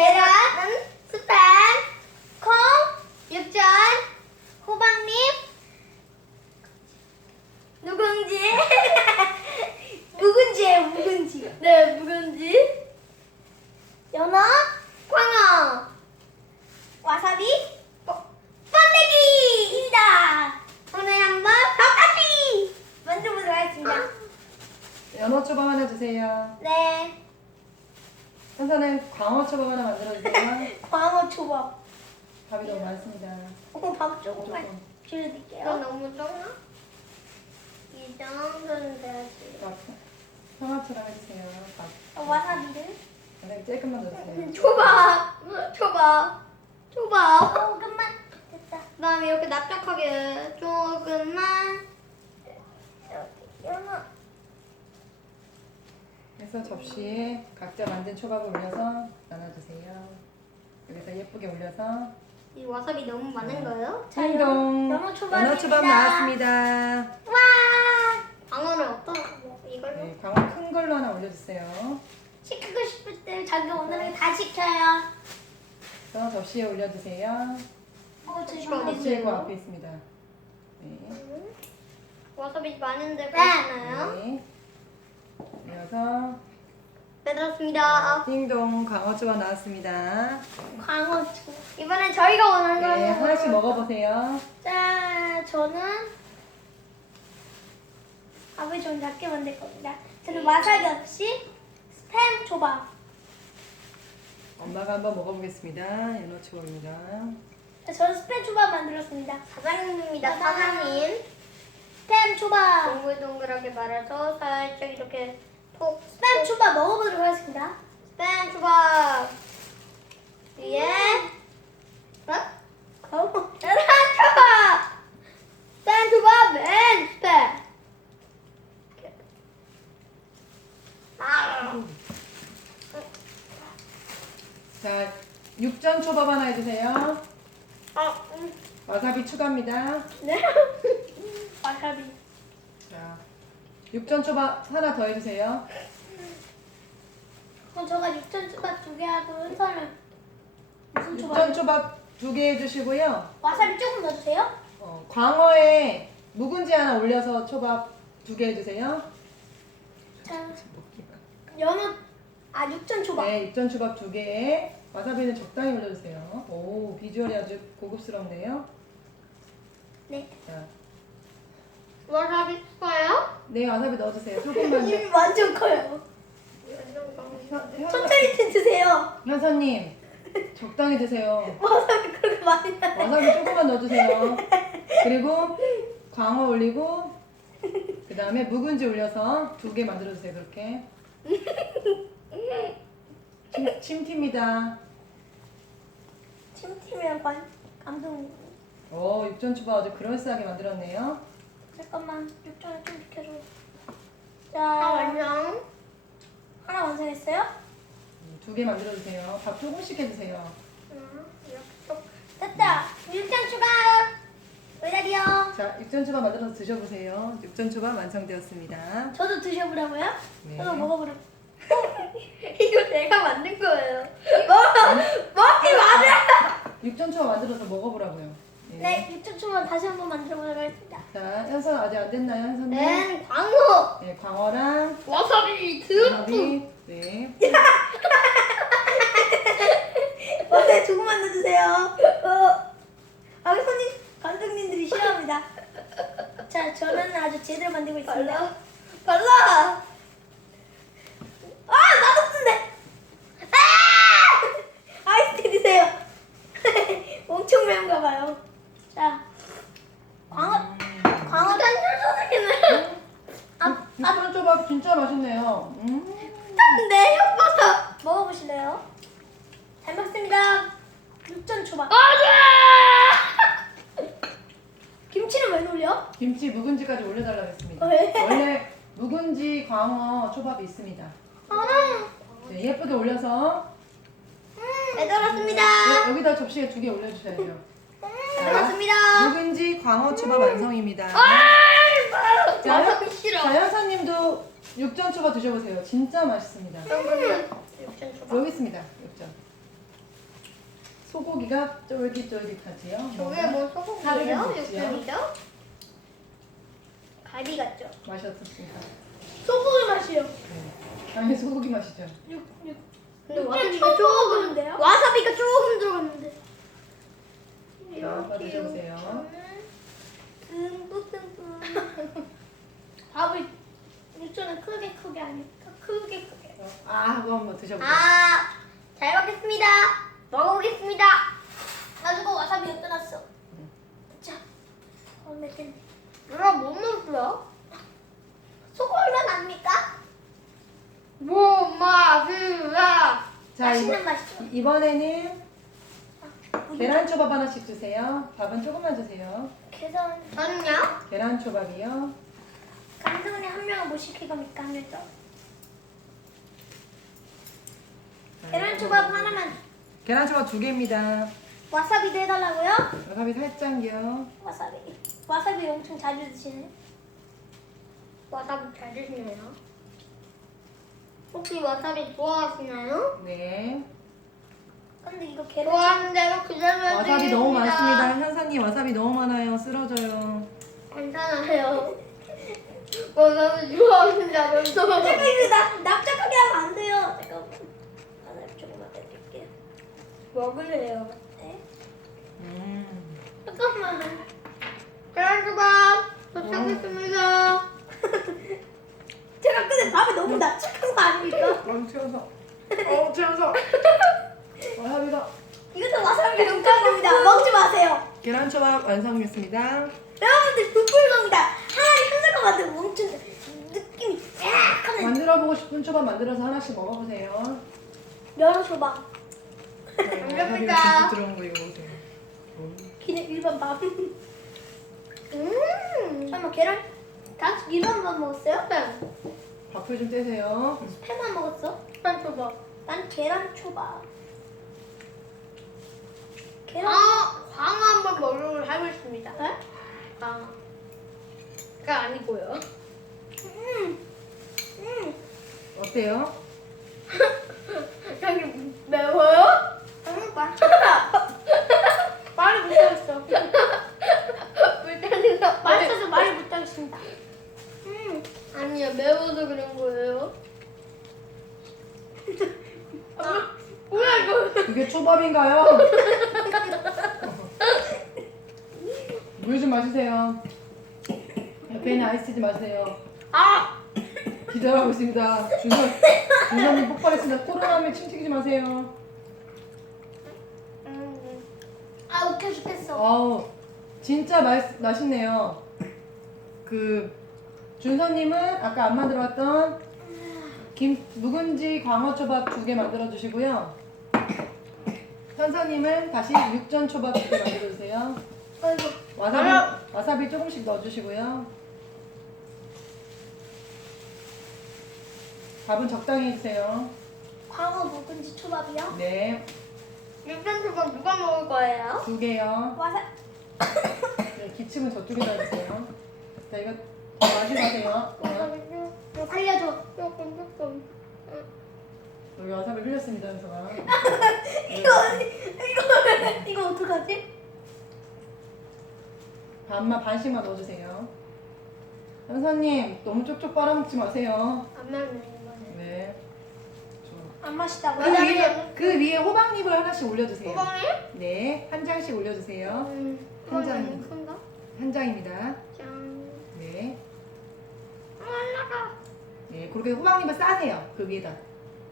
계란, 스팸, 콩, 육전, 호박잎, 누룽지, 묵은지예요, 묵은지. 네, 묵은지. 연어, 광어, 와사비, 어, 번데기입니다. 오늘 한번 닭갈비 만들어보도록 하겠습니다. 연어 초밥 하나 주세요. 네, 현서는 광어 초밥 하나 만들어 주세요. 광어 초밥. 밥이 너무 많습니다. 어, 밥 조금만 조금. 줄여드릴게요. 너무 적나? 이 정도는 돼야지. 밥 평화처럼 해주세요. 밥. 어, 와사비를? 네, 조금만 넣어주세요. 초밥, 초밥, 초밥. 조금만 됐다. 그다음에 이렇게 납작하게 조금만. 연어. 그 래서 접시에 각자 만든 초밥을 올려서 나눠주세요. 여기서 예쁘게 올려서 이 와사비 너무 많은 거예요? 행동 연어 초밥입니다. 연어 초밥 나왔습니다. 와! 광어는 어떤 거? 이걸로? 네, 광어 큰 걸로 하나 올려주세요. 시키고 싶을 때 자기 오늘은 다 시켜요. 그래서 접시에 올려주세요. 어, 접시에 그 앞에 있습니다. 네. 와사비 많은데 괜찮아요? 네. 이어서 빼들었습니다. 띵동 광어 초밥 나왔습니다. 광어 초. 이번엔 저희가 원하는 거 네, 하나씩 먹어보세요. 자, 저는 밥을 좀 작게 만들 겁니다. 저는 와사비 없이 스팸 초밥. 엄마가 한번 먹어보겠습니다. 연어 초밥입니다. 자, 저는 스팸 초밥 만들었습니다. 사장님입니다. 사장님. 스팸 초밥. 동글동글하게 말아서 살짝 이렇게 톡. 스팸 초밥 먹어보도록 하겠습니다. 스팸 초밥. 위에 어? 어? 계란 초밥. 스팸 초밥 맨 스팸. 아. 자, 육전 초밥 하나 해주세요. 아, 음. 와사비 추가입니다. 네. 와사비. 자, 육전 초밥 하나 더 해주세요. 그럼 저가 육전 초밥 두 개 하고 은서는 무슨 육전 초밥? 초밥 두 개 해주시고요. 와사비 조금 넣어주세요. 어, 광어에 묵은지 하나 올려서 초밥 두 개 해주세요. 자, 연어 아 육전 초밥. 네, 육전 초밥 두 개에 와사비는 적당히 올려주세요. 오, 비주얼이 아주 고급스럽네요. 네. 자, 와사비 추가요? 네, 와사비 넣어주세요. 조금만요. 입이 완전 커요. 천천히 드세요. 현서님, 적당히 드세요. 와사비 그렇게 많이 나. 와사비 조금만 넣어주세요. 그리고 광어 올리고 그 다음에 묵은지 올려서 두 개 만들어주세요. 그렇게. 침, 침팁니다. 침팀이랑 관 감동. 오, 육전초밥 아주 그럴싸하게 만들었네요. 잠깐만 육전을 좀 비켜줘. 자, 완성. 하나 완성했어요? 두 개 만들어주세요. 밥 조금씩 해주세요. 됐다. 육전 추가. 왜다리요? 자, 육전초밥 만들어서 드셔보세요. 육전초밥 완성되었습니다. 저도 드셔보라고요? 네. 저도 먹어보라고. 이거 내가 만든 거예요. 먹, 먹지 마세요. 육전초밥 만들어서 먹어보라고요. 네. 추가 다시 한번 만들어보도록 하겠습니다. 자, 현서 아직 안 됐나요, 현서님? 네, 광어. 네, 광어랑 와사비 와사비. 네. 와사비 조금만 넣어주세요. 어, 아, 손님, 감독님들이 싫어합니다. 자, 저는 아주 제대로 만들고 있습니다. 발라. 발라. 아, 맛없는데. 아! 아이스티 드세요. 엄청 매운가 봐요. 자, 광어, 광어 단줄 소스기는. 아, 육전초밥 진짜 맛있네요. 음. 네, 혀봐서 먹어보실래요? 잘 먹습니다. 육전 초밥. 김치는 왜 놀려? 김치 묵은지까지 올려달라고 했습니다. 왜? 원래 묵은지 광어 초밥이 있습니다. 아, 네, 예쁘게 올려서 잘 들었습니다. 네, 여기다 접시에 두 개 올려주셔야죠. 잘 들었습니다. 묵은지 광어 초밥 완성입니다. 아, 자, 와사비 싫어. 자, 현사님도 육전 초밥 드셔보세요. 진짜 맛있습니다. 육전 초밥. 여기 있습니다. 육전. 소고기가 쫄깃쫄깃하지요. 저게 뭐 소고기예요? 육즙이죠? 갈비 같죠? 맛이 어떻습니까? 소고기 맛이요. 네. 당연히 소고기 맛이죠. 근데 와사비가 조금 와사비가 조금 들어갔는데. 자, 아빠 드셔보세요. 듬뿍듬뿍. 밥을 육전은 크게 크게 아니까 크게 크게. 아 하고 한번 드셔보세요. 아, 잘 먹겠습니다. 먹어보겠습니다. 가지고 와사비 떠났어. 자, 어, 맵겠네. 누나 못 먹어요? 소고기만 압니까? 뭐 맛이야? 자 맛있는 맛이죠. 이번에는 계란초밥 하나씩 주세요. 밥은 조금만 주세요. 계산. 저는요? 계란초밥이요. 감독님 한 명은 못 시킬 겁니까? 한 명도? 계란초밥 하나만 계란초밥 두 개입니다. 와사비도 해달라고요? 와사비 살짝요. 와사비. 와사비 엄청 자주 드시네. 와사비 잘 드시네요. 혹시 와사비 좋아하시나요? 네. 근데 이거 계란. 좋아하는데요? 그대로 와사비 너무 많습니다. 현사님 와사비 너무 많아요. 쓰러져요. 괜찮아요. 와사비. 제가 이거 납, 납작하게 하면 안 돼요. 잠깐만. 하나 조금만 빼드릴게요. 먹을래요. 네? 음. 잠깐만. 계란초밥 도착했습니다. 제가 근데 밥이 너무 납작한 거 아닙니까? 어 튀어서. 어 튀어서. 와사비가 이것도 와사비가 녹한 겁니다. 먹지 마세요. 계란초밥 완성했습니다. 여러분들 불불 겁니다. 하나님 현상과 같은 멈춘 느낌이 쫙 하는 만들어 보고 싶은 초밥 만들어서 하나씩 먹어보세요. 면허 초밥. 와사비가 감사합니다. 듬뿍 들어간 거 이거 보세요. 그냥 일반 밥. 음. 설마 계란? 다 일반 밥 먹었어요? 네. 밥풀 좀 떼세요. 스팸만 먹었어? 계란 초밥. 난 계란 초밥. 계란. 아, 광어 한번 먹으러 해보겠습니다. 네? 광어가 아니고요. 음. 음. 어때요? 여기 매워요? 음, 맛있다. 말을 못하겠어. 불타는 맛있어서 말을 못하겠습니다. 음. 아니요, 매워서 그런 거예요. 아, 뭐야 이거? 이게 초밥인가요? 물 좀 마시세요. 옆에 있는 아이스티 좀 마세요. 아, 기다리고 있습니다. 준선, 준선님 폭발했습니다. 코로나면 침 튀기지 마세요. 음, 아 웃겨 죽겠어. 아우, 진짜 맛, 맛있네요. 그, 준선님은 아까 안 만들어왔던 김, 묵은지 광어초밥 두 개 만들어주시고요. 현서님은 다시 육전초밥 두 개 만들어주세요. 아이고. 와사비, 와사비 조금씩 넣어주시고요. 밥은 적당히 해주세요. 광어 묵은지 초밥이요? 네, 육전 초밥 누가 먹을 거예요? 두 개요. 와사. 네, 기침은 저쪽에다 해주세요. 자, 이거 더 마시세요. 네. 너 살려줘. 조금 조금. 여기 와사비 흘렸습니다, 현서가. 이거 이거 이거 어떡하지? 반만 반씩만 넣어주세요. 현서님 너무 쪽쪽 빨아먹지 마세요. 안 맞네 이거는. 네. 안 맛있다고. 그 위에 그 위에 호박잎을 하나씩 올려주세요. 호박이? 네, 한 장씩 올려주세요. 음, 한 장. 큰가? 한 장입니다. 짠. 네, 아, 올라가. 네, 그렇게 호박잎을 싸세요. 그 위에다.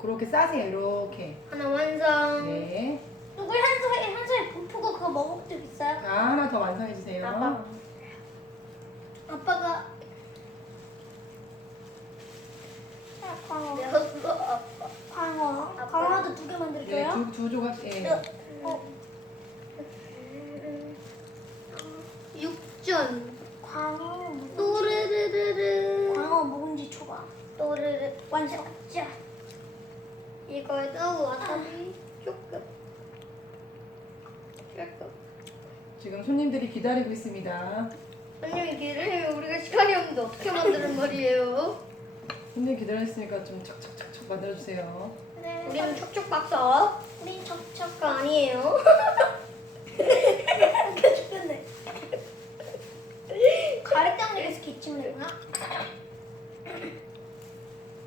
그렇게 싸세요. 이렇게. 하나 완성. 네. 누굴 한소에 한소에 부푸고 그거 먹어본 적 있어요? 자, 하나 더 완성해 주세요. 아빠. 아빠가 아, 광어. 광어. 광어도 두 개 네, 만들게요. 두, 두 조각. 예. 어, 육전. 광어. 또르르르르. 광어 묵은지 초밥. 또르르. 완성. 자. 이거에도 와사비 조금. 조금. 지금 손님들이 기다리고 있습니다. 손님이 기다리면 우리가 시간이 없는데 어떻게 만드는 말이에요? 손님 기다렸으니까 좀 착착착착 만들어주세요. 네. 네. 우리는 촉촉 박사. 우린 척척 가 아니에요. 웃겨 죽겠네. 가래 때문에 계속 기침 내구나.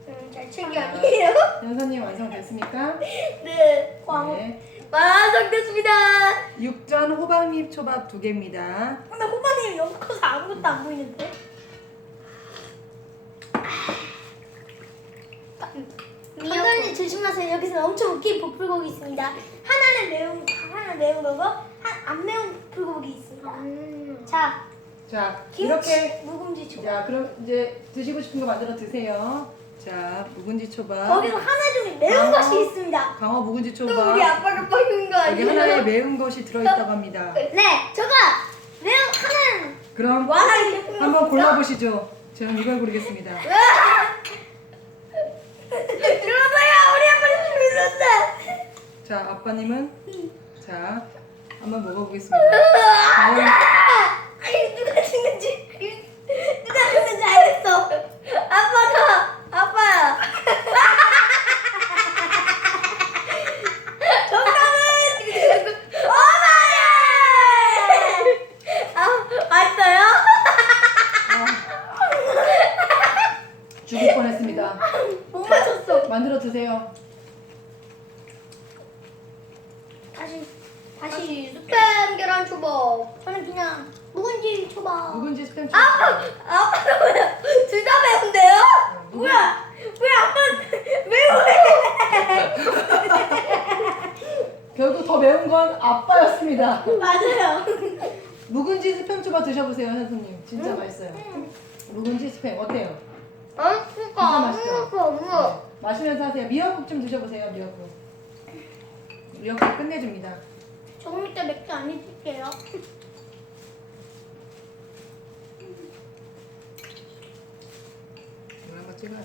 음, 잘 챙기 아니에요. 연서님 완성됐습니까? 네. 광어. 네. 완성됐습니다. 육전 호박잎 초밥 두 개입니다. 근데 호박님 너무 커서 아무것도 안 보이는데? 건달님 조심하세요. 여기서 엄청 웃긴 보풀고기 있습니다. 하나는 매운 하나는 매운 거고 한 안 매운 보풀고기 있습니다. 음. 자, 자, 김치 이렇게 묵은지 초밥. 자, 그럼 이제 드시고 싶은 거 만들어 드세요. 자, 묵은지 초밥. 거기서 하나 중에 매운 광어. 것이 있습니다. 광어 묵은지 또 초밥. 우리 아빠가 빠진 거 여기 하나에 아니에요? 매운 것이 들어있다고 합니다. 네, 저가 매운 하나는 그럼 와 한번 골라보시죠. 저는 이걸 고르겠습니다. 들어봐요. 우리 아빠는 좀 있었어. 자, 아빠님은 자, 한번 먹어보겠습니다. 과연 아니 누가 죽는지 누가 죽는지 알겠어. 아빠가 아빠야. 정답은 오마이. 아 맛있어요? 죽을 뻔했습니다. 못 맞췄어. 만들어 드세요. 다시 다시 다시 스팸 계란 초밥. 저는 그냥 묵은지 초밥. 묵은지 스팸 초밥. 아빠 아빠가 뭐야? 둘 다 매운데요? 뭐야? 왜 아빠 왜 결국 더 매운 건 아빠였습니다. 왜? 맞아요. 묵은지 스팸 초밥 드셔보세요, 선생님. 진짜 맛있어요. 묵은지 스팸 어때요? 아 진짜 진짜 맛있죠? 아무것도 없어. 네. 마시면서 하세요. 미역국 좀 드셔보세요, 미역국. 미역국 끝내줍니다. 조금 이따 맥주 안 해줄게요. 이걸 한번 찍어요.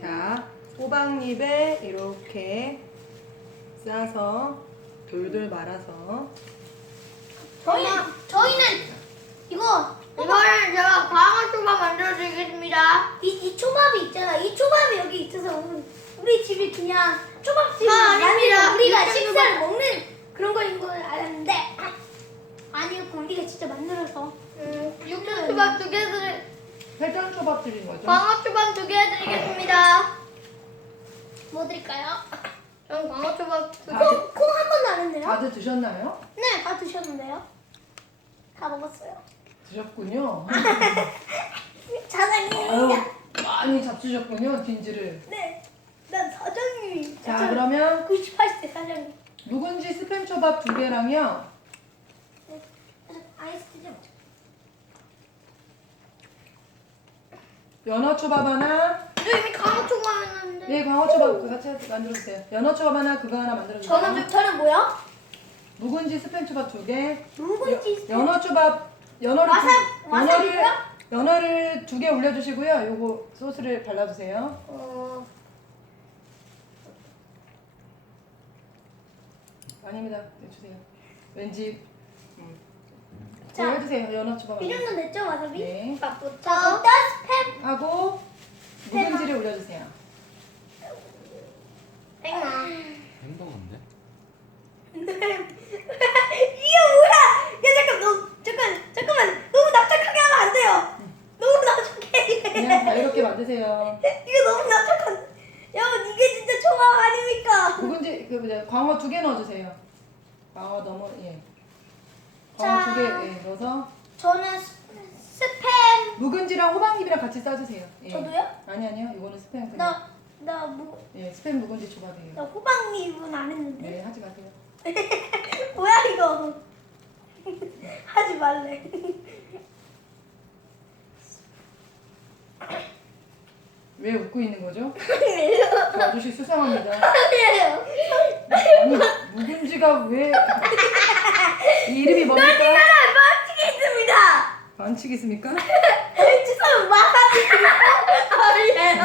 자, 호박잎에 이렇게 싸서 돌돌 말아서 저희 저희는 이거 이거는 제가 광어 초밥 만들어 드리겠습니다. 이, 이 초밥이 있잖아. 이 초밥이 여기 있어서 우리, 우리 집이 그냥 초밥집 아, 아닙니다. 우리가 일단 식사를 먹는 그런 거인 걸 알았는데 아니고 우리가 진짜 만들어서 음, 육전 초밥 두 개 드리, 회전 초밥 드린 거죠. 광어 초밥 두 개 드리겠습니다. 뭐 드릴까요? 전 광어 초밥 두 개. 아, 콩, 콩 한 번도 안 했네요? 다들 드셨나요? 네, 다 드셨는데요. 다 먹었어요. 드셨군요. 사장님. 많이 잡수셨군요, 딘지를. 네, 난 사장님이. 자, 그러면 98세 사장님. 묵은지 스팸 초밥 두 개랑요. 네, 아이스 좀. 연어 초밥 하나. 저 이미 광어 초밥 했는데. 네, 광어 초밥 그거 같이 만들어주세요. 연어 초밥 하나, 그거 하나 만들어주세요. 저는 저는 뭐요? 묵은지 스팸 초밥 두 개. 묵은지. 여- 연어 초밥 연어를 와사- 두, 연어를 와사비요? 연어를 두 개 올려주시고요. 요거 소스를 발라주세요. 어, 아닙니다. 네, 주세요. 왠지 음. 자, 자 해주세요. 연어 초밥. 이 정도 냈죠 와사비? 네. 밥부터. 자, 일단 스팸. 하고 묵은지를 올려주세요. 땡아. 햄버거인데? 이게 뭐야? 야 잠깐 너 잠깐 잠깐만 너무 납작하게 하면 안 돼요. 너무 납작해. 그냥 자유롭게 만드세요. 이거 너무 납작한. 여러분 이게 진짜 초밥 아닙니까? 묵은지 그 뭐냐 광어 두 개 넣어주세요. 광어 너무 예. 광어 자. 두개 예, 넣어서 저는 스, 스팸. 묵은지랑 호박잎이랑 같이 싸주세요. 예. 저도요? 아니 아니요. 이거는 스팸 그냥. 나나 무, 예, 스팸 묵은지 초밥이에요. 나 호박잎은 안 했는데. 네, 하지 마세요. 뭐야 이거? 하지 말래. 왜 웃고 있는 거죠? 저 아저씨 수상합니다. 아니에요. 아니, 묵은지가 왜 이 이름이 뭡니까? 반칙이 있습니다. 반칙 있습니까? 주소 와사비. 아니에요.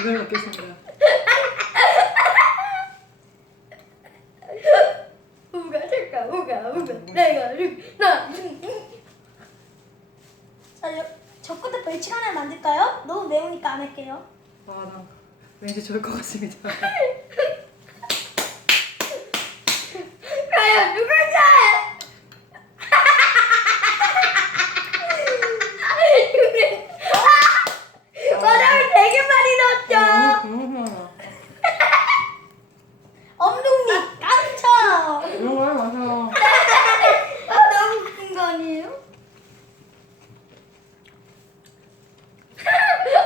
이걸 넣겠습니다. 우가 잠깐 우가 우가 내가 나 자, 여, 저 것도 벌칙 하나 만들까요? 너무 매우니까 안 할게요. 아, 나 왠지 좋을 것 같습니다. 과연 누굴지? 바람을 되게 많이 넣었죠. 음, 엄동님 깜쳐. 이런 거 마셔. 아, 너무 웃긴 거 아니에요?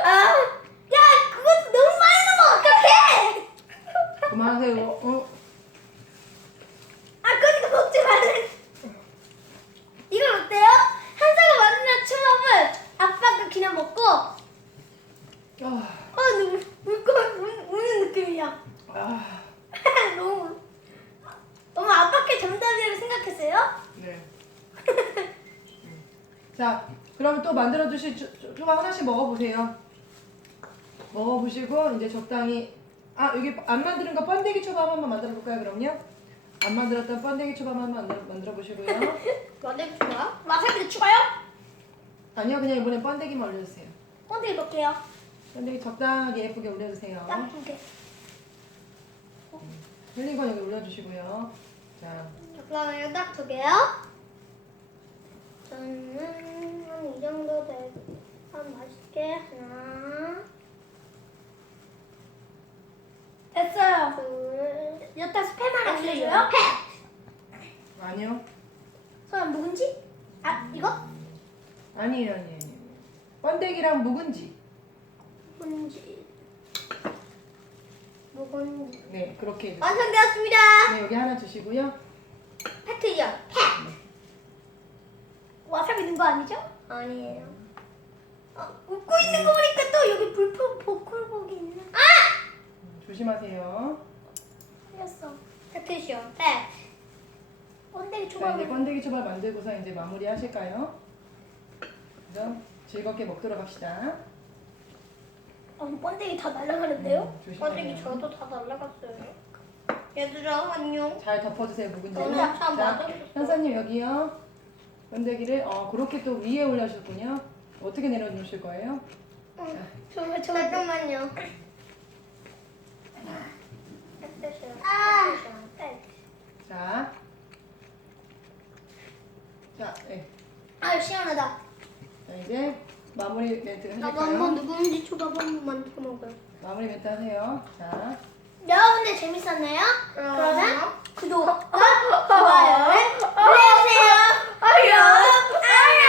아, 야 그것도 너무 많이 넣으면 어떡해? 그만하세요. 어? 아 그러니까 먹지 말래. 이건 어때요? 한사가 만든 초밥을 아빠가 그냥 먹고 어 아, 눈물 울고 울- 우는 느낌이야. 아, 너무 너무 아빠께 정답이라고 생각했어요? 네. 음. 자, 그러면 또 만들어 주실 조- 조- 조각 하나씩 먹어보세요. 먹어보시고 이제 적당히 아 여기 안 만드는 거 번데기 초밥 한번 만들어 볼까요? 그럼요. 안 만들었던 번데기 초밥 한번 만들어, 만들어 보시고요. 만들고 싶어요? 와사비도 추가요? 아니요, 그냥 이번엔 번데기만 올려주세요. 언제 넣을게요? 번데기 적당하게 예쁘게 올려주세요. 딱두 개. 흘린 건 여기 올려주시고요. 자, 적당하게 딱두 개요. 저는 한 이 정도 되고 한 맛있게 하나 됐어요. 둘 여기다 스팸 하나 올려줘요. 아니요. 소연 묵은지? 아 이거? 아니에요, 아니에요. 아니에요. 번데기랑 묵은지. 묵은지. 묵은지. 네, 그렇게 해주세요. 완성되었습니다. 네, 여기 하나 주시고요. 패트리요. 팩. 와사비 넣은 거 아니죠? 아니에요. 어, 웃고 있는 거 보니까 또 여기 불포 보컬복이 있네. 아! 조심하세요. 틀렸어. 패트리요. 팩. 번데기 자, 이제 초밥을. 번데기 초밥 만들고서 이제 마무리 하실까요? 그래서 즐겁게 먹도록 합시다. 어, 번데기 다 날아가는데요? 음. 번데기 저도 다 날라갔어요. 얘들아 안녕. 잘 덮어주세요, 묵은지. 자, 맞았어요. 현사님 여기요. 번데기를 어 그렇게 또 위에 올려주셨군요. 어떻게 내려놓으실 거예요? 저, 저, 잠깐만요. 아! 팩. 자, 자, 네. 아, 시원하다. 자 이제 마무리 멘트 나도 한번 누구인지 초밥 한 번만 더 먹어요. 마무리 멘트 하세요. 자. 여러분들 재밌었나요? 그러면 구독과 좋아요를 눌러주세요. 안녕. 안녕.